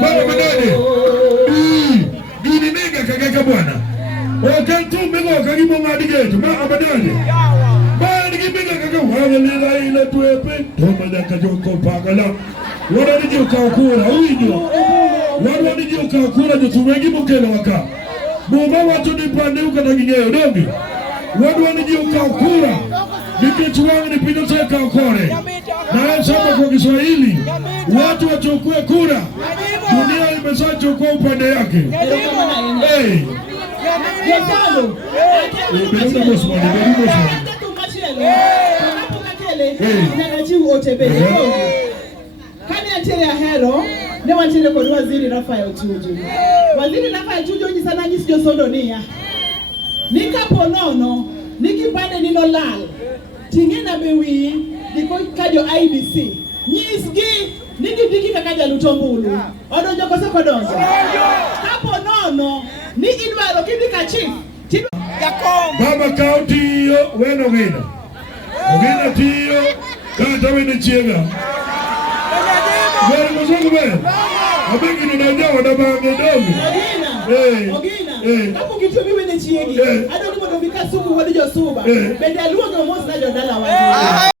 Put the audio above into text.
Bwana manani. Dini minga kagaka bwana. Okantu minga kagibo madigetu. Mama manani. Bwana minga kagaka wangalira ile tuepe. Toma daka joko pagala. Wana niji ukakura uijo. Wana niji ukakura jotumengi mukele waka. Muma watu nipande ukataginyeyo dongi. Wana niji ukakura. Nikitu wangu nipino seka ukore. Na sema kwa Kiswahili watu wachukue kura. Dunia imeshachukua upande yake. Eh. Kani atele ahero ne wantele kwa waziri Rafael Tuju. Waziri Rafael Tuju ni sana nyisi josodonia. Nikaponono nikipande nino lal. Tingena bewi diko kajo IBC. Nyisgi niki diki kakaja lutombulu. Odonjo kose kodonjo. Kapo nono ni idwaro kidika chief. Baba County yo weno Ogina. Ogina tiyo kata wene Chiega. Gwere mzungu be. Abingi ninajua wadabange domi. Ogina. Kapo kitumi wene Chiegi. Adoni mwado vika sumu wadijo suba. Bende aluwa kwa mosi na jodala wadi.